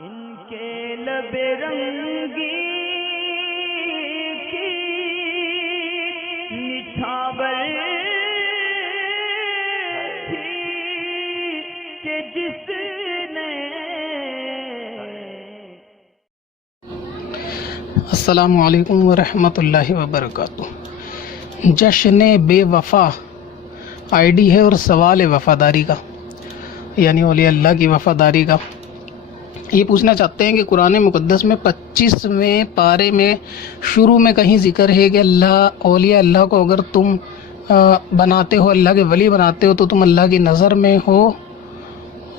ان کے لب رنگی کی نچھاور تھی کہ جس نے السلام علیکم ورحمۃ اللہ وبرکاتہ۔ جشن بے وفا آئی ڈی ہے اور سوال ہے وفاداری کا، یعنی اولیاء اللہ کی وفاداری کا۔ یہ پوچھنا چاہتے ہیں کہ قرآن مقدس میں 25ویں پارے میں شروع میں کہیں ذکر ہے کہ اولیاء اللہ کو اگر تم بناتے ہو، اللہ کے ولی بناتے ہو، تو تم اللہ کی نظر میں ہو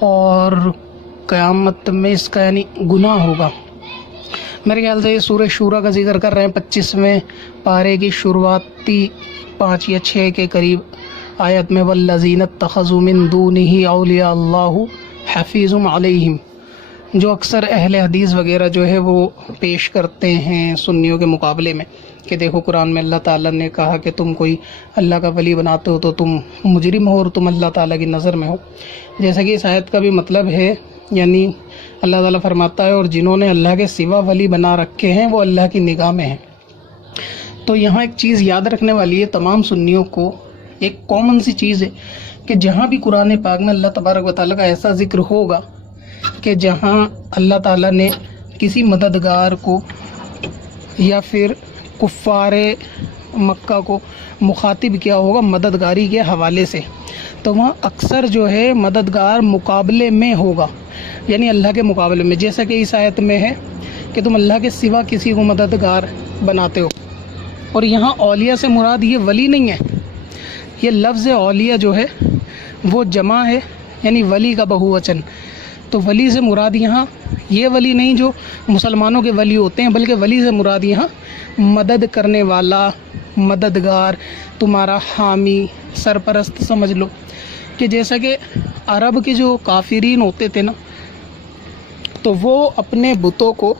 اور قیامت میں اس کا یعنی گناہ ہوگا۔ میرے خیال سے یہ سورہ شورا کا ذکر کر رہے ہیں، 25ویں پارے کی شروعاتی 5 یا 6 کے قریب آیت میں والذین اتخذوا من دونہ اولیاء اللہ حفیظ علیہم، جو اکثر اہل حدیث وغیرہ جو ہے وہ پیش کرتے ہیں سنیوں کے مقابلے میں کہ دیکھو قرآن میں اللہ تعالیٰ نے کہا کہ تم کوئی اللہ کا ولی بناتے ہو تو تم مجرم ہو اور تم اللہ تعالیٰ کی نظر میں ہو۔ جیسا کہ اس آیت کا بھی مطلب ہے، یعنی اللہ تعالیٰ فرماتا ہے اور جنہوں نے اللہ کے سوا ولی بنا رکھے ہیں وہ اللہ کی نگاہ میں ہیں۔ تو یہاں ایک چیز یاد رکھنے والی ہے تمام سنیوں کو، ایک کامن سی چیز ہے کہ جہاں بھی قرآن پاک میں اللہ تبارک و تعالیٰ کا ایسا ذکر ہوگا کہ جہاں اللہ تعالیٰ نے کسی مددگار کو یا پھر کفار مکہ کو مخاطب کیا ہوگا مددگاری کے حوالے سے، تو وہاں اکثر جو ہے مددگار مقابلے میں ہوگا، یعنی اللہ کے مقابلے میں، جیسا کہ اس آیت میں ہے کہ تم اللہ کے سوا کسی کو مددگار بناتے ہو۔ اور یہاں اولیاء سے مراد یہ ولی نہیں ہے، یہ لفظ اولیاء جو ہے وہ جمع ہے، یعنی ولی کا بہووچن۔ تو ولی سے مراد یہاں یہ ولی نہیں جو مسلمانوں کے ولی ہوتے ہیں، بلکہ ولی سے مراد یہاں مدد کرنے والا، مددگار، تمہارا حامی، سرپرست سمجھ لو۔ کہ جیسا کہ عرب کے جو کافرین ہوتے تھے نا، تو وہ اپنے بتوں کو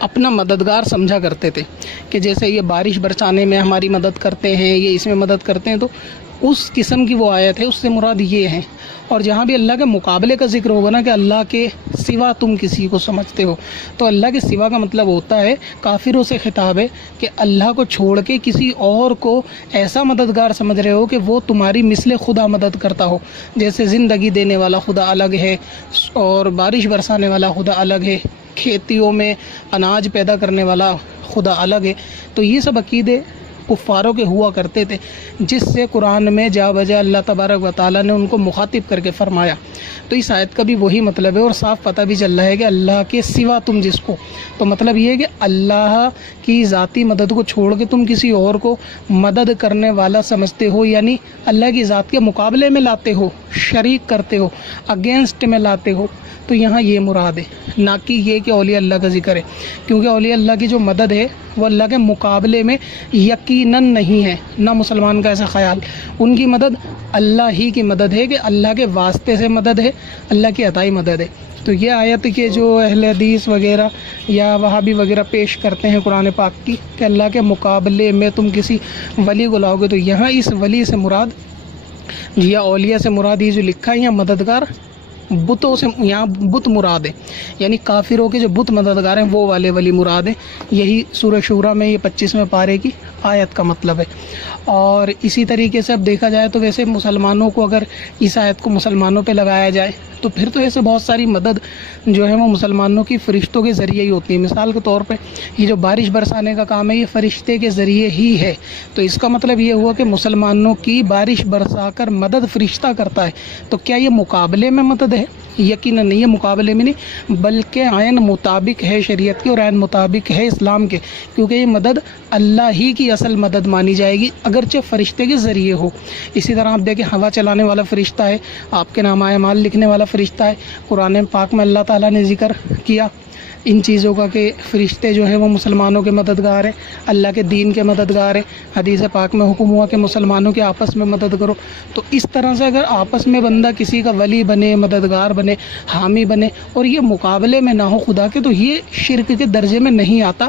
اپنا مددگار سمجھا کرتے تھے کہ جیسے یہ بارش برسانے میں ہماری مدد کرتے ہیں، یہ اس میں مدد کرتے ہیں، تو اس قسم کی وہ آیت ہے، اس سے مراد یہ ہے۔ اور جہاں بھی اللہ کے مقابلے کا ذکر ہوگا نا کہ اللہ کے سوا تم کسی کو سمجھتے ہو، تو اللہ کے سوا کا مطلب ہوتا ہے، کافروں سے خطاب ہے کہ اللہ کو چھوڑ کے کسی اور کو ایسا مددگار سمجھ رہے ہو کہ وہ تمہاری مثل خدا مدد کرتا ہو۔ جیسے زندگی دینے والا خدا الگ ہے اور بارش برسانے والا خدا الگ ہے، کھیتیوں میں اناج پیدا کرنے والا خدا الگ ہے۔ تو یہ سب عقیدے کفاروں کے ہوا کرتے تھے، جس سے قرآن میں جا بجا اللہ تبارک و تعالیٰ نے ان کو مخاطب کر کے فرمایا۔ تو اس آیت کا بھی وہی مطلب ہے، اور صاف پتہ بھی چل رہا ہے کہ اللہ کے سوا تم جس کو، تو مطلب یہ ہے کہ اللہ کی ذاتی مدد کو چھوڑ کے تم کسی اور کو مدد کرنے والا سمجھتے ہو، یعنی اللہ کی ذات کے مقابلے میں لاتے ہو، شریک کرتے ہو، اگینسٹ میں لاتے ہو، تو یہاں یہ مراد ہے، نہ کہ یہ کہ اولیاء اللہ کا ذکر ہے، کیونکہ اولیاء اللہ کی جو مدد ہے وہ اللہ کے مقابلے میں یقیناً نہیں ہے، نہ مسلمان کا ایسا خیال۔ ان کی مدد اللہ ہی کی مدد ہے، کہ اللہ کے واسطے سے مدد ہے، اللہ کی عطائی مدد ہے۔ تو یہ آیت کے جو اہل حدیث وغیرہ یا وہابی وغیرہ پیش کرتے ہیں قرآن پاک کی کہ اللہ کے مقابلے میں تم کسی ولی کو لاؤ گے، تو یہاں اس ولی سے مراد یا اولیاء سے مراد یہ جو لکھا ہے یہاں مددگار بتوں سے، یہاں بت مراد ہے، یعنی کافروں کے جو بت مددگار ہیں وہ والے ولی مراد ہیں۔ یہی سورہ شورا میں یہ 25ویں پارے کی آیت کا مطلب ہے۔ اور اسی طریقے سے اب دیکھا جائے تو ویسے مسلمانوں کو اگر اس آیت کو مسلمانوں پہ لگایا جائے تو پھر تو ایسے بہت ساری مدد جو ہے وہ مسلمانوں کی فرشتوں کے ذریعے ہی ہوتی ہے۔ مثال کے طور پہ یہ جو بارش برسانے کا کام ہے یہ فرشتے کے ذریعے ہی ہے، تو اس کا مطلب یہ ہوا کہ مسلمانوں کی بارش برسا کر مدد فرشتہ کرتا ہے۔ تو کیا یہ مقابلے میں مدد ہے؟ یقیناً نہیں، یہ مقابلے میں نہیں، بلکہ عین مطابق ہے شریعت کی اور عین مطابق ہے اسلام کے، کیونکہ یہ مدد اللہ ہی کی اصل مدد مانی جائے گی، اگرچہ فرشتے کے ذریعے ہو۔ اسی طرح آپ دیکھیں ہوا چلانے والا فرشتہ ہے، آپ کے نامہ اعمال لکھنے والا فرشتہ ہے۔ قرآن پاک میں اللہ تعالیٰ نے ذکر کیا ان چیزوں کا کہ فرشتے جو ہیں وہ مسلمانوں کے مددگار ہیں، اللہ کے دین کے مددگار ہیں۔ حدیث پاک میں حکم ہوا کہ مسلمانوں کے آپس میں مدد کرو۔ تو اس طرح سے اگر آپس میں بندہ کسی کا ولی بنے، مددگار بنے، حامی بنے اور یہ مقابلے میں نہ ہو خدا کے، تو یہ شرک کے درجے میں نہیں آتا،